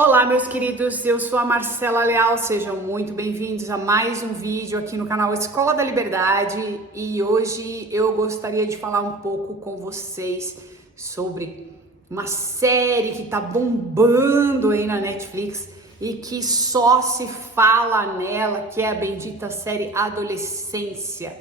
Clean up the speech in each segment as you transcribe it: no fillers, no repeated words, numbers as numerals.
Olá, meus queridos, eu sou a Marcela Leal, sejam muito bem-vindos a mais um vídeo aqui no canal Escola da Liberdade e hoje eu gostaria de falar um pouco com vocês sobre uma série que tá bombando aí na Netflix e que só se fala nela, que é a bendita série Adolescência.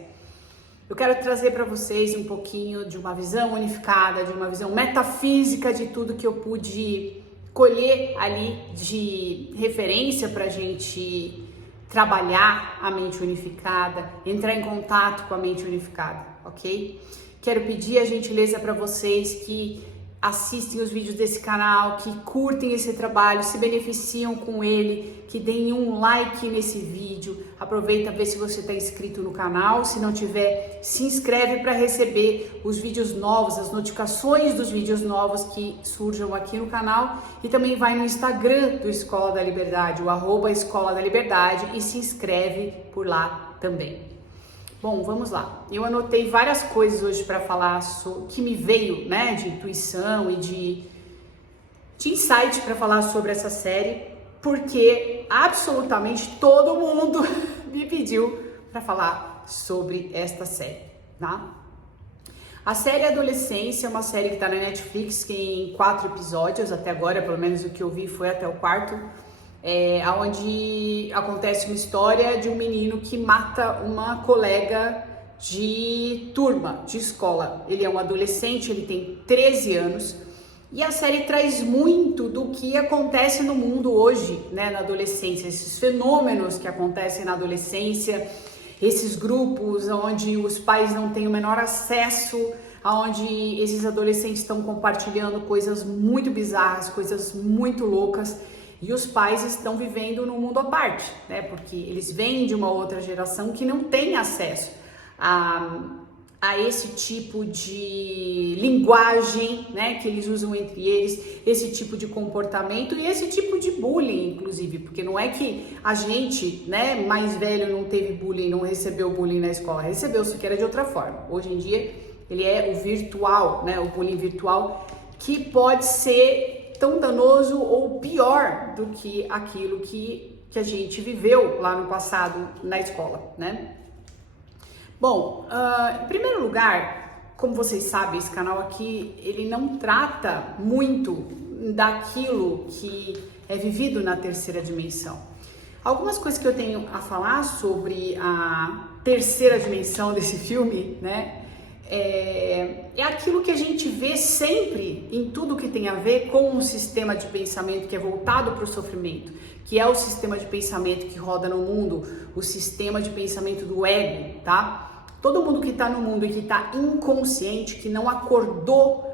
Eu quero trazer para vocês um pouquinho de uma visão unificada, de uma visão metafísica de tudo que eu pude colher ali de referência para a gente trabalhar a mente unificada, entrar em contato com a mente unificada, ok? Quero pedir a gentileza para vocês que assistem os vídeos desse canal, que curtem esse trabalho, se beneficiam com ele, que deem um like nesse vídeo. Aproveita, vê se você está inscrito no canal, se não tiver, se inscreve para receber os vídeos novos, as notificações dos vídeos novos que surjam aqui no canal, e também vai no Instagram do Escola da Liberdade, o @Escola da Liberdade, e se inscreve por lá também. Bom, vamos lá. Eu anotei várias coisas hoje para falar que me veio, né, de intuição e de insight para falar sobre essa série, porque absolutamente todo mundo me pediu para falar sobre esta série, tá? A série Adolescência é uma série que está na Netflix, que tem 4 episódios, até agora, pelo menos o que eu vi foi até o 4º, onde acontece uma história de um menino que mata uma colega de turma, de escola. Ele é um adolescente, ele tem 13 anos, e a série traz muito do que acontece no mundo hoje, né, na adolescência, esses fenômenos que acontecem na adolescência, esses grupos onde os pais não têm o menor acesso, onde esses adolescentes estão compartilhando coisas muito bizarras, coisas muito loucas, e os pais estão vivendo num mundo à parte, né? Porque eles vêm de uma outra geração que não tem acesso a esse tipo de linguagem, né, que eles usam entre eles, esse tipo de comportamento e esse tipo de bullying, inclusive, porque não é que a gente, né, mais velho não teve bullying, não recebeu bullying na escola, recebeu, só que era de outra forma. Hoje em dia, ele é o virtual, né, o bullying virtual, que pode ser tão danoso ou pior do que aquilo que a gente viveu lá no passado na escola, né? Bom, em primeiro lugar, como vocês sabem, esse canal aqui, ele não trata muito daquilo que é vivido na terceira dimensão. Algumas coisas que eu tenho a falar sobre a terceira dimensão desse filme, né? É aquilo que a gente vê sempre em tudo que tem a ver com um sistema de pensamento que é voltado para o sofrimento, que é o sistema de pensamento que roda no mundo, o sistema de pensamento do ego, tá? Todo mundo que está no mundo e que está inconsciente, que não acordou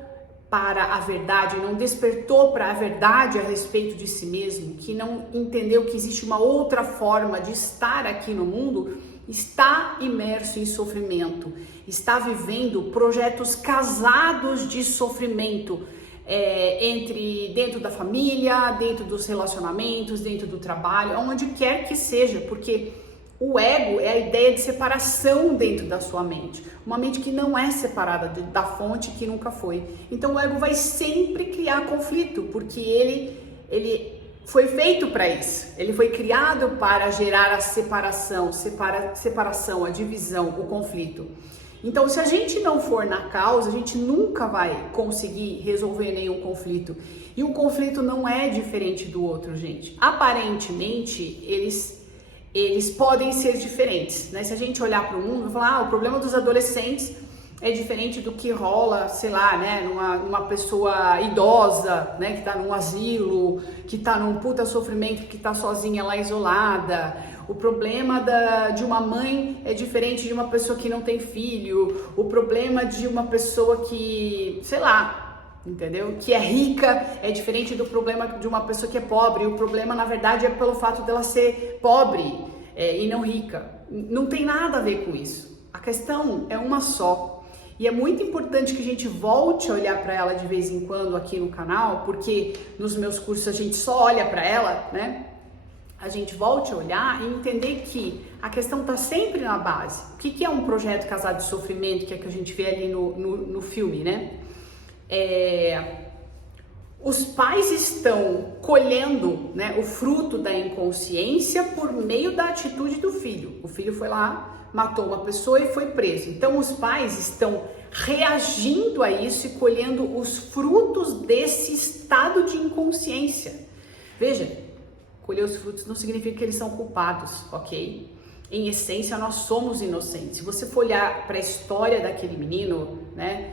para a verdade, não despertou para a verdade a respeito de si mesmo, que não entendeu que existe uma outra forma de estar aqui no mundo, está imerso em sofrimento, está vivendo projetos casados de sofrimento, dentro da família, dentro dos relacionamentos, dentro do trabalho, onde quer que seja, porque o ego é a ideia de separação dentro da sua mente, uma mente que não é separada da fonte, que nunca foi. Então o ego vai sempre criar conflito, porque ele foi feito para isso, ele foi criado para gerar a separação, a divisão, o conflito. Então, se a gente não for na causa, a gente nunca vai conseguir resolver nenhum conflito. E um conflito não é diferente do outro, gente. Aparentemente, eles podem ser diferentes, né? Se a gente olhar para o mundo e falar, o problema dos adolescentes é diferente do que rola, sei lá, né, numa pessoa idosa, né, que tá num asilo, que tá num puta sofrimento, que tá sozinha lá isolada. O problema de uma mãe é diferente de uma pessoa que não tem filho. O problema de uma pessoa que, sei lá, entendeu? Que é rica é diferente do problema de uma pessoa que é pobre. O problema, na verdade, é pelo fato dela ser pobre e não rica. Não tem nada a ver com isso. A questão é uma só. E é muito importante que a gente volte a olhar para ela de vez em quando aqui no canal, porque nos meus cursos a gente só olha para ela, né? A gente volte a olhar e entender que a questão está sempre na base. O que é um projeto casado de sofrimento, que é que a gente vê ali no filme, né? Os pais estão colhendo, né, o fruto da inconsciência por meio da atitude do filho. O filho foi lá, matou uma pessoa e foi preso. Então os pais estão reagindo a isso e colhendo os frutos desse estado de inconsciência. Veja, colher os frutos não significa que eles são culpados, ok? Em essência, nós somos inocentes. Se você for olhar para a história daquele menino, né,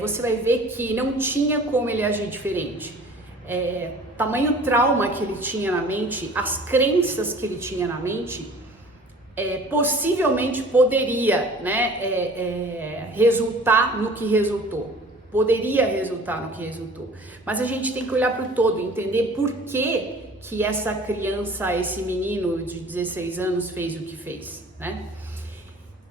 você vai ver que não tinha como ele agir diferente. Tamanho trauma que ele tinha na mente, as crenças que ele tinha na mente, possivelmente poderia, né, resultar no que resultou. Poderia resultar no que resultou. Mas a gente tem que olhar para o todo, entender por que essa criança, esse menino de 16 anos fez o que fez, né?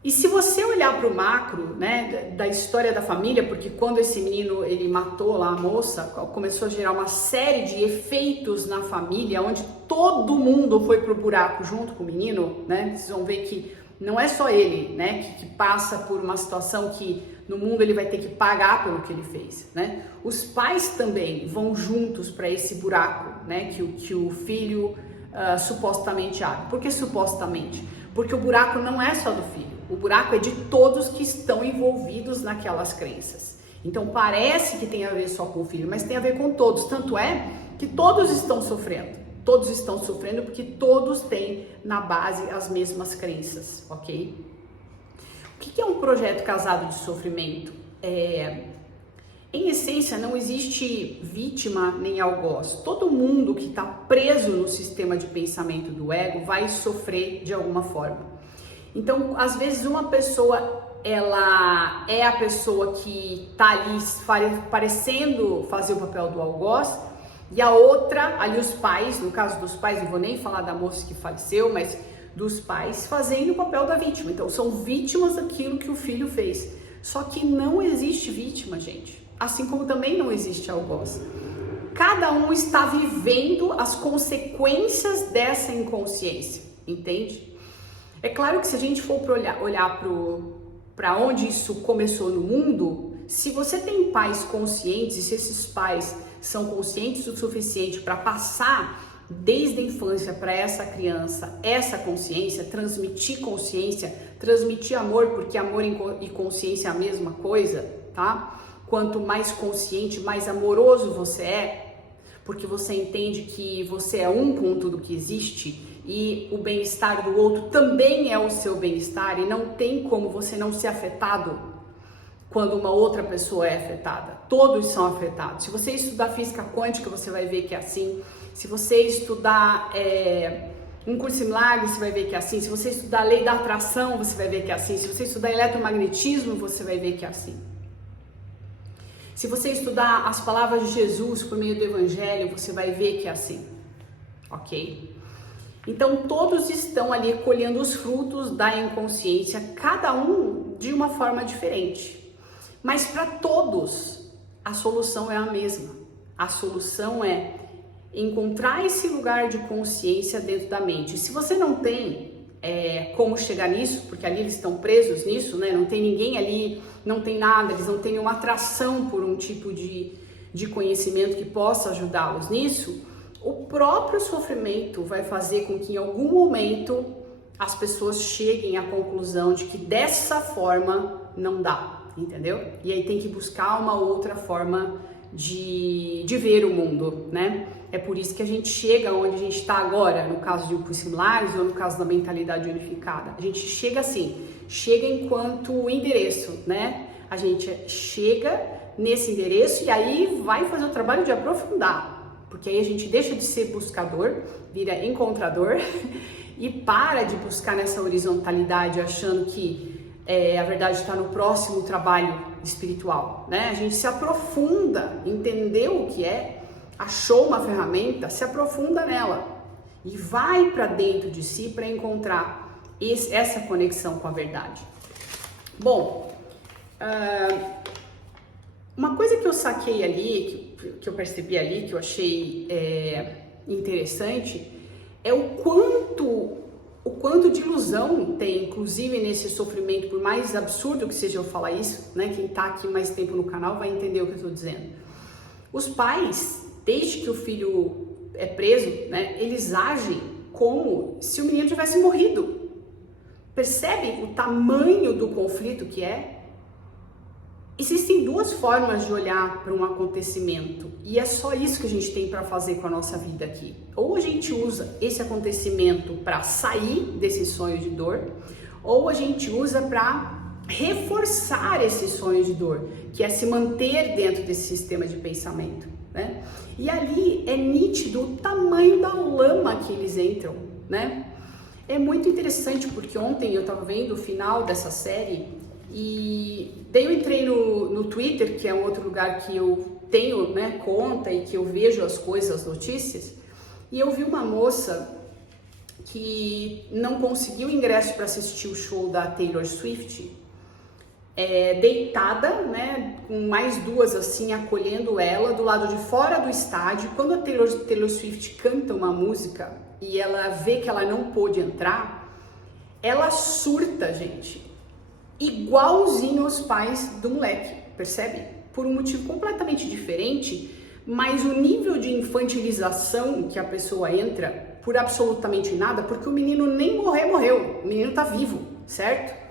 E se você olhar para o macro, né, da história da família, porque quando esse menino ele matou lá a moça, começou a gerar uma série de efeitos na família, onde todo mundo foi pro buraco junto com o menino, né? Vocês vão ver que não é só ele, né, que passa por uma situação que no mundo ele vai ter que pagar pelo que ele fez, né? Os pais também vão juntos para esse buraco, né, que o filho supostamente abre. Por que supostamente? Porque o buraco não é só do filho. O buraco é de todos que estão envolvidos naquelas crenças. Então parece que tem a ver só com o filho, mas tem a ver com todos. Tanto é que todos estão sofrendo. Todos estão sofrendo porque todos têm na base as mesmas crenças, ok? O que é um projeto casado de sofrimento? Em essência, não existe vítima nem algoz. Todo mundo que está preso no sistema de pensamento do ego vai sofrer de alguma forma. Então, às vezes uma pessoa, ela é a pessoa que tá ali parecendo fazer o papel do algoz, e a outra, ali os pais, no caso dos pais, não vou nem falar da moça que faleceu, mas dos pais fazendo o papel da vítima. Então, são vítimas daquilo que o filho fez. Só que não existe vítima, gente. Assim como também não existe algoz. Cada um está vivendo as consequências dessa inconsciência, entende? É claro que se a gente for olhar para onde isso começou no mundo, se você tem pais conscientes, e se esses pais são conscientes o suficiente para passar desde a infância para essa criança essa consciência, transmitir amor, porque amor e consciência é a mesma coisa, tá? Quanto mais consciente, mais amoroso você é, porque você entende que você é um com tudo que existe, e o bem-estar do outro também é o seu bem-estar, e não tem como você não ser afetado quando uma outra pessoa é afetada. Todos são afetados. Se você estudar física quântica, você vai ver que é assim. Se você estudar um curso em milagres, você vai ver que é assim. Se você estudar a lei da atração, você vai ver que é assim. Se você estudar eletromagnetismo, você vai ver que é assim. Se você estudar as palavras de Jesus por meio do Evangelho, você vai ver que é assim, ok? Então, todos estão ali colhendo os frutos da inconsciência, cada um de uma forma diferente. Mas para todos, a solução é a mesma. A solução é encontrar esse lugar de consciência dentro da mente. Se você não tem como chegar nisso, porque ali eles estão presos nisso, né? Não tem ninguém ali, não tem nada, eles não têm nenhuma atração por um tipo de conhecimento que possa ajudá-los nisso, o próprio sofrimento vai fazer com que em algum momento as pessoas cheguem à conclusão de que dessa forma não dá, entendeu? E aí tem que buscar uma outra forma de ver o mundo, né? É por isso que a gente chega onde a gente está agora, no caso de um curso em milagres ou no caso da mentalidade unificada. A gente chega assim, chega enquanto endereço, né? A gente chega nesse endereço e aí vai fazer o trabalho de aprofundar. Porque aí a gente deixa de ser buscador, vira encontrador e para de buscar nessa horizontalidade achando que a verdade está no próximo trabalho espiritual, né? A gente se aprofunda, entendeu o que é, achou uma ferramenta, se aprofunda nela e vai para dentro de si para encontrar essa conexão com a verdade. Bom, uma coisa que eu saquei ali, que eu percebi ali, que eu achei interessante, é o quanto de ilusão tem, inclusive nesse sofrimento, por mais absurdo que seja eu falar isso, né? Quem tá aqui mais tempo no canal vai entender o que eu tô dizendo. Os pais, desde que o filho é preso, né, eles agem como se o menino tivesse morrido. Percebe o tamanho do conflito que é? Existem duas formas de olhar para um acontecimento e é só isso que a gente tem para fazer com a nossa vida aqui. Ou a gente usa esse acontecimento para sair desse sonho de dor, ou a gente usa para reforçar esse sonho de dor, que é se manter dentro desse sistema de pensamento, né? E ali é nítido o tamanho da lama que eles entram, né? É muito interessante porque ontem eu estava vendo o final dessa série e daí eu entrei no Twitter, que é um outro lugar que eu tenho, né, conta e que eu vejo as coisas, as notícias, e eu vi uma moça que não conseguiu ingresso para assistir o show da Taylor Swift, deitada, né, com mais duas assim acolhendo ela do lado de fora do estádio. Quando a Taylor Swift canta uma música e ela vê que ela não pôde entrar, ela surta, gente, igualzinho aos pais do moleque, percebe? Por um motivo completamente diferente, mas o nível de infantilização que a pessoa entra por absolutamente nada, porque o menino nem morreu, o menino tá vivo, certo?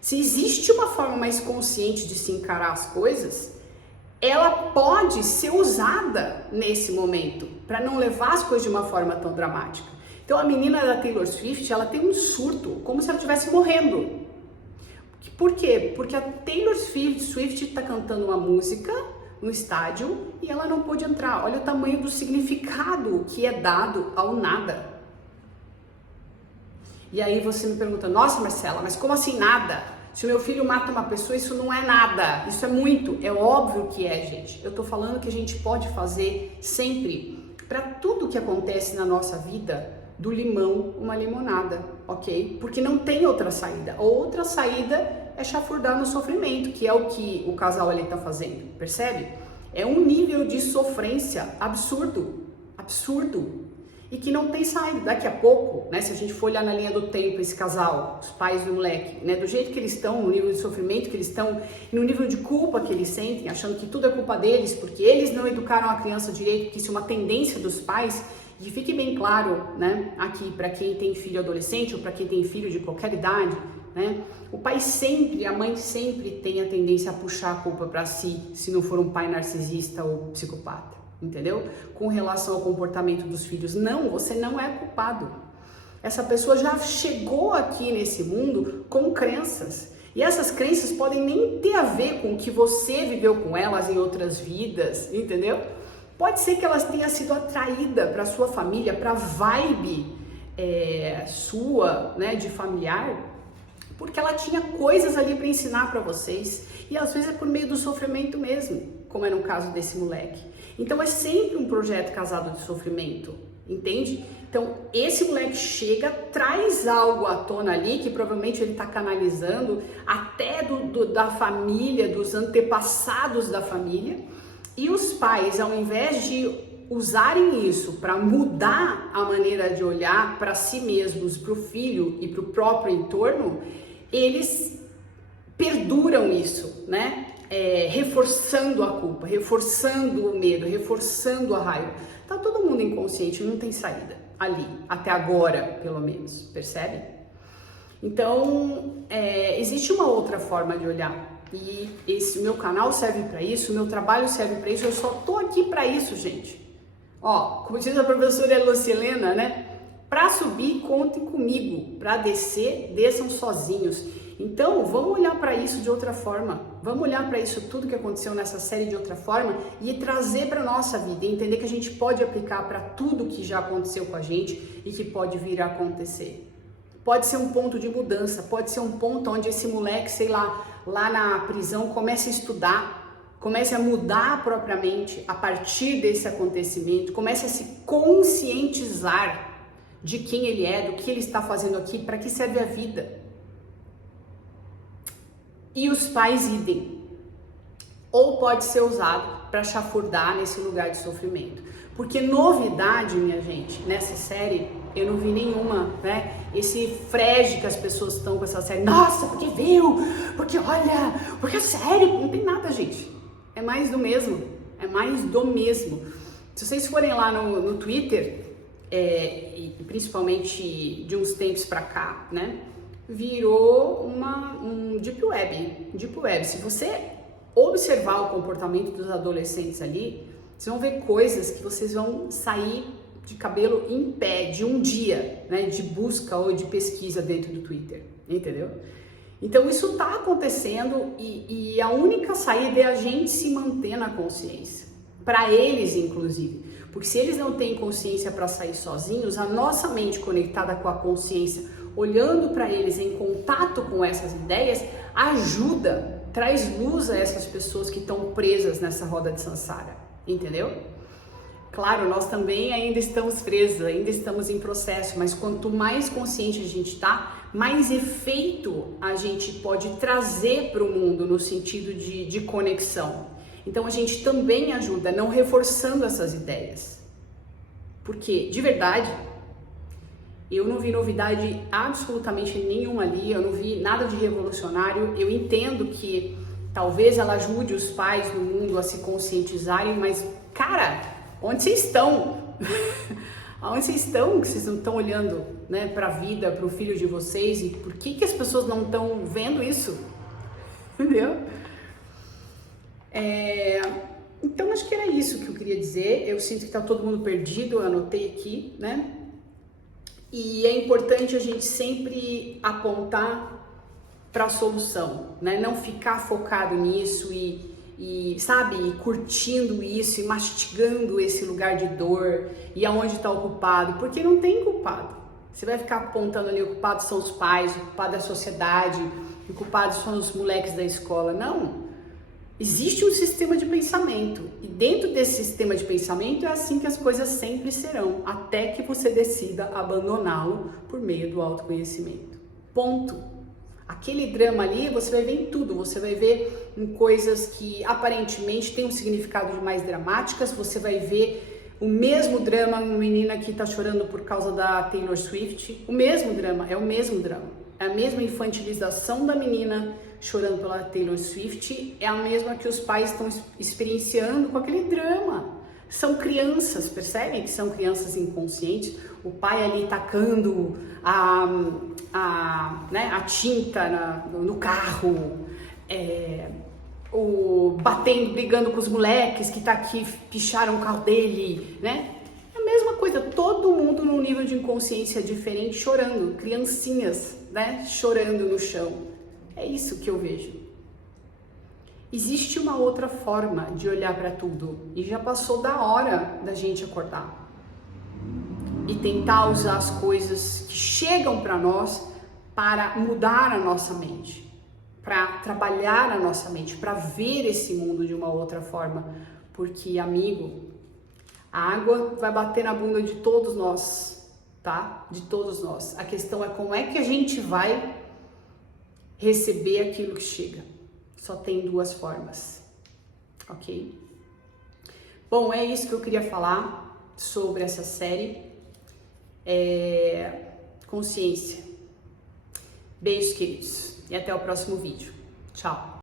Se existe uma forma mais consciente de se encarar as coisas, ela pode ser usada nesse momento para não levar as coisas de uma forma tão dramática. Então a menina da Taylor Swift, ela tem um surto, como se ela estivesse morrendo. Por quê? Porque a Taylor Swift está cantando uma música no estádio e ela não pôde entrar. Olha o tamanho do significado que é dado ao nada. E aí você me pergunta, nossa Marcela, mas como assim nada? Se o meu filho mata uma pessoa, isso não é nada, isso é muito. É óbvio que é, gente. Eu tô falando que a gente pode fazer sempre, para tudo que acontece na nossa vida, do limão uma limonada, ok? Porque não tem outra saída. A outra saída é chafurdar no sofrimento, que é o que o casal ali tá fazendo, percebe? É um nível de sofrência absurdo, absurdo. E que não tem saída. Daqui a pouco, né, se a gente for olhar na linha do tempo esse casal, os pais do moleque, né, do jeito que eles estão, no nível de sofrimento que eles estão, no nível de culpa que eles sentem, achando que tudo é culpa deles, porque eles não educaram a criança direito, que isso é uma tendência dos pais, e fique bem claro, né, aqui para quem tem filho adolescente ou para quem tem filho de qualquer idade, né, o pai sempre, a mãe sempre tem a tendência a puxar a culpa para si, se não for um pai narcisista ou psicopata. Entendeu? Com relação ao comportamento dos filhos. Não, você não é culpado. Essa pessoa já chegou aqui nesse mundo com crenças. E essas crenças podem nem ter a ver com o que você viveu com elas em outras vidas, entendeu? Pode ser que elas tenham sido atraídas para sua família, para a vibe sua, né, de familiar, porque ela tinha coisas ali para ensinar para vocês. E às vezes é por meio do sofrimento mesmo, como é no caso desse moleque. Então é sempre um projeto casado de sofrimento, entende? Então esse moleque chega, traz algo à tona ali, que provavelmente ele está canalizando até da família, dos antepassados da família, e os pais, ao invés de usarem isso para mudar a maneira de olhar para si mesmos, para o filho e para o próprio entorno, eles perduram isso, né? Reforçando a culpa, reforçando o medo, reforçando a raiva. Tá todo mundo inconsciente, não tem saída ali, até agora, pelo menos, percebe? Então, existe uma outra forma de olhar e esse meu canal serve para isso, o meu trabalho serve para isso, eu só tô aqui para isso, gente. Ó, como diz a professora Lucilena, né? Para subir, contem comigo, para descer, desçam sozinhos. Então, vamos olhar para isso de outra forma, vamos olhar para isso tudo que aconteceu nessa série de outra forma e trazer para nossa vida, entender que a gente pode aplicar para tudo que já aconteceu com a gente e que pode vir a acontecer. Pode ser um ponto de mudança, pode ser um ponto onde esse moleque, sei lá na prisão, comece a estudar, comece a mudar propriamente a partir desse acontecimento, comece a se conscientizar de quem ele é, do que ele está fazendo aqui, para que serve a vida. E os pais idem. Ou pode ser usado para chafurdar nesse lugar de sofrimento. Porque novidade, minha gente, nessa série, eu não vi nenhuma, né? Esse frege que as pessoas estão com essa série. Nossa, porque viu? Porque olha, porque a série, não tem nada, gente. É mais do mesmo. é mais do mesmo. Se vocês forem lá no Twitter, e principalmente de uns tempos pra cá, né, virou um deep web. Se você observar o comportamento dos adolescentes ali, vocês vão ver coisas que vocês vão sair de cabelo em pé de um dia, né, de busca ou de pesquisa dentro do Twitter, entendeu? Então isso tá acontecendo e a única saída é a gente se manter na consciência, para eles inclusive, porque se eles não têm consciência para sair sozinhos, a nossa mente conectada com a consciência, olhando para eles em contato com essas ideias, ajuda, traz luz a essas pessoas que estão presas nessa roda de samsara, entendeu? Claro, nós também ainda estamos presos, ainda estamos em processo, mas quanto mais consciente a gente está, mais efeito a gente pode trazer para o mundo no sentido de conexão. Então a gente também ajuda, não reforçando essas ideias. Porque, de verdade, eu não vi novidade absolutamente nenhuma ali, eu não vi nada de revolucionário. Eu entendo que talvez ela ajude os pais do mundo a se conscientizarem, mas, cara, onde vocês estão? Aonde vocês estão? Que vocês não estão olhando, né, para a vida, para o filho de vocês? E por que as pessoas não estão vendo isso? Entendeu? Então acho que era isso que eu queria dizer. Eu sinto que está todo mundo perdido, eu anotei aqui, né? E é importante a gente sempre apontar para a solução, né? Não ficar focado nisso e sabe, curtindo isso e mastigando esse lugar de dor e aonde está o culpado, porque não tem culpado. Você vai ficar apontando ali, o culpado são os pais, o culpado é a sociedade, o culpado são os moleques da escola. Não. Existe um sistema de pensamento e dentro desse sistema de pensamento é assim que as coisas sempre serão, até que você decida abandoná-lo por meio do autoconhecimento. Ponto. Aquele drama ali, você vai ver em tudo, você vai ver em coisas que aparentemente têm um significado de mais dramáticas, você vai ver o mesmo drama, uma menina que está chorando por causa da Taylor Swift, o mesmo drama, é a mesma infantilização da menina chorando pela Taylor Swift, é a mesma que os pais estão experienciando com aquele drama. São crianças, percebem que são crianças inconscientes? O pai ali tacando a tinta no carro, batendo, brigando com os moleques que tá aqui, picharam o carro dele, né? É a mesma coisa, todo mundo num nível de inconsciência diferente chorando, criancinhas, né? Chorando no chão. É isso que eu vejo. Existe uma outra forma de olhar para tudo e já passou da hora da gente acordar e tentar usar as coisas que chegam para nós para mudar a nossa mente, para trabalhar a nossa mente, para ver esse mundo de uma outra forma, porque, amigo, a água vai bater na bunda de todos nós, tá? De todos nós. A questão é como é que a gente vai receber aquilo que chega. Só tem duas formas, ok? Bom, é isso que eu queria falar sobre essa série. Consciência. Beijos, queridos. E até o próximo vídeo. Tchau.